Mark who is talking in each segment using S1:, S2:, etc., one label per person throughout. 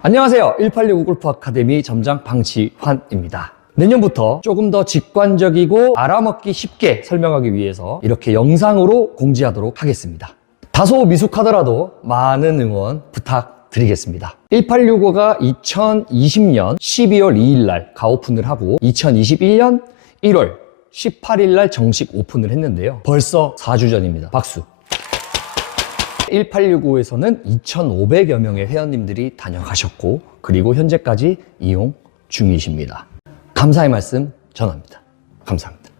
S1: 안녕하세요. 1865 골프 아카데미 점장 방치환입니다. 내년부터 조금 더 직관적이고 알아먹기 쉽게 설명하기 위해서 이렇게 영상으로 공지하도록 하겠습니다. 다소 미숙하더라도 많은 응원 부탁드리겠습니다. 1865가 2020년 12월 2일 날 가오픈을 하고 2021년 1월 18일 날 정식 오픈을 했는데요. 벌써 4주 전입니다. 박수. 1865에서는 2,500여 명의 회원님들이 다녀가셨고 그리고 현재까지 이용 중이십니다. 감사의 말씀 전합니다. 감사합니다.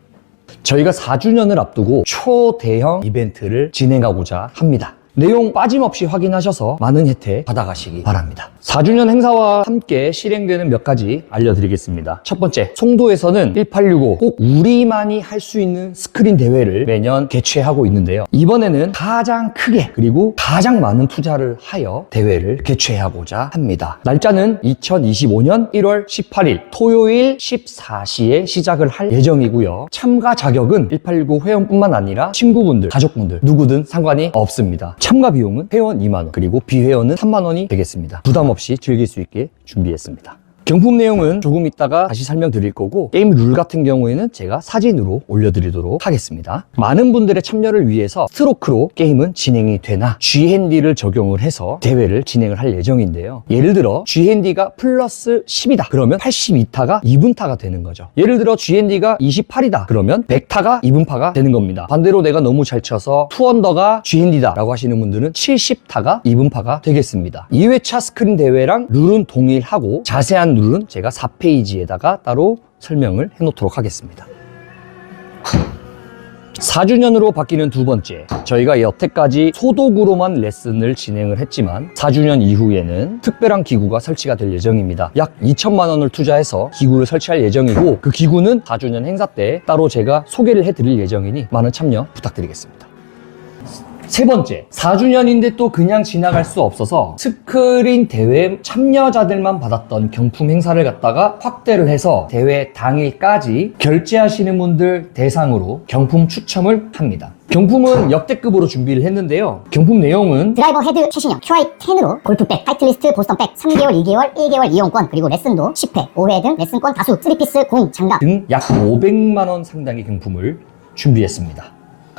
S1: 저희가 4주년을 앞두고 초대형 이벤트를 진행하고자 합니다. 내용 빠짐없이 확인하셔서 많은 혜택 받아가시기 바랍니다. 4주년 행사와 함께 실행되는 몇 가지 알려드리겠습니다. 첫 번째, 송도에서는 1865 꼭 우리만이 할 수 있는 스크린 대회를 매년 개최하고 있는데요. 이번에는 가장 크게 그리고 가장 많은 투자를 하여 대회를 개최하고자 합니다. 날짜는 2025년 1월 18일 토요일 14시에 시작을 할 예정이고요. 참가 자격은 1865 회원뿐만 아니라 친구분들, 가족분들 누구든 상관이 없습니다. 참가 비용은 회원 2만원 그리고 비회원은 3만원이 되겠습니다. 부담 없이 즐길 수 있게 준비했습니다. 경품 내용은 조금 있다가 다시 설명드릴 거고 게임 룰 같은 경우에는 제가 사진으로 올려드리도록 하겠습니다. 많은 분들의 참여를 위해서 스트로크로 게임은 진행이 되나 G핸디를 적용을 해서 대회를 진행을 할 예정인데요. 예를 들어 G핸디가 플러스 10이다 그러면 82타가 2분타가 되는 거죠. 예를 들어 G핸디가 28이다 그러면 100타가 2분파가 되는 겁니다. 반대로 내가 너무 잘 쳐서 투언더가 G핸디다 라고 하시는 분들은 70타가 2분파가 되겠습니다. 2회차 스크린 대회랑 룰은 동일하고 자세한 룰은 제가 4페이지에다가 따로 설명을 해놓도록 하겠습니다. 4주년으로 바뀌는 두 번째, 저희가 여태까지 소독으로만 레슨을 진행을 했지만 4주년 이후에는 특별한 기구가 설치가 될 예정입니다. 약 2천만 원을 투자해서 기구를 설치할 예정이고 그 기구는 4주년 행사 때 따로 제가 소개를 해드릴 예정이니 많은 참여 부탁드리겠습니다. 세 번째, 4주년인데 또 그냥 지나갈 수 없어서 스크린 대회 참여자들만 받았던 경품 행사를 갖다가 확대를 해서 대회 당일까지 결제하시는 분들 대상으로 경품 추첨을 합니다. 경품은 역대급으로 준비를 했는데요. 경품 내용은
S2: 드라이버 헤드 최신형 QI10으로 골프백, 타이틀리스트 보스턴백, 3개월, 2개월, 1개월 이용권, 그리고 레슨도 10회, 5회 등 레슨권 다수, 3피스, 공, 장갑
S1: 등 약 500만 원 상당의 경품을 준비했습니다.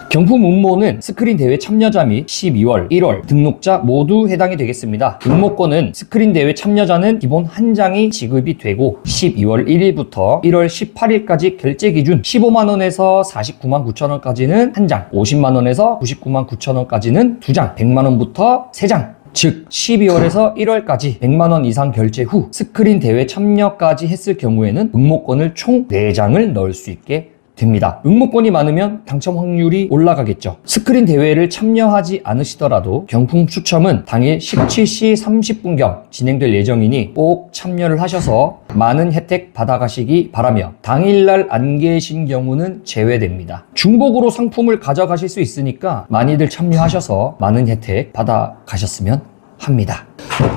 S1: 경품 음모는 스크린 대회 참여자 및 12월, 1월 등록자 모두 해당이 되겠습니다. 응모권은 스크린 대회 참여자는 기본 한 장이 지급이 되고 12월 1일부터 1월 18일까지 결제 기준 15만 원에서 49만 9천 원까지는 한 장, 50만 원에서 99만 9천 원까지는 두 장, 100만 원부터 세 장, 즉 12월에서 1월까지 100만 원 이상 결제 후 스크린 대회 참여까지 했을 경우에는 응모권을 총 4장을 넣을 수 있게 됩니다. 응모권이 많으면 당첨 확률이 올라가겠죠. 스크린 대회를 참여하지 않으시더라도 경품 추첨은 당일 17시 30분경 진행될 예정이니 꼭 참여를 하셔서 많은 혜택 받아가시기 바라며 당일날 안 계신 경우는 제외됩니다. 중복으로 상품을 가져가실 수 있으니까 많이들 참여하셔서 많은 혜택 받아가셨으면 합니다.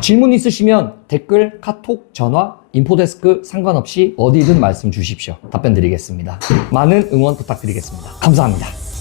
S1: 질문 있으시면 댓글, 카톡, 전화, 인포데스크 상관없이 어디든 말씀 주십시오. 답변 드리겠습니다. 많은 응원 부탁드리겠습니다. 감사합니다.